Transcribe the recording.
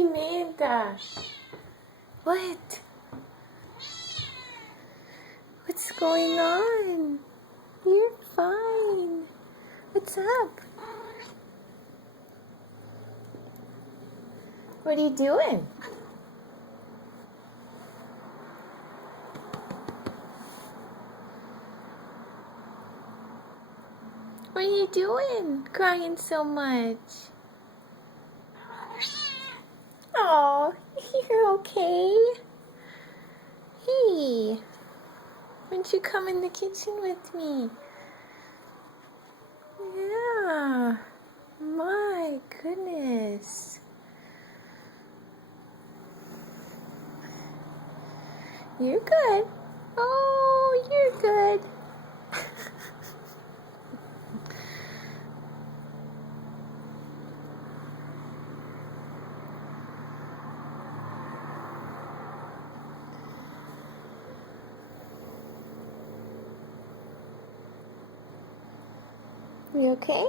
Pineda. What? What's going on? You're fine. What's up? What are you doing? What are you doing? Crying so much. Oh, you're okay. Hey, why don't you come in the kitchen with me? Yeah, my goodness. You're good. Oh, you're good. You okay?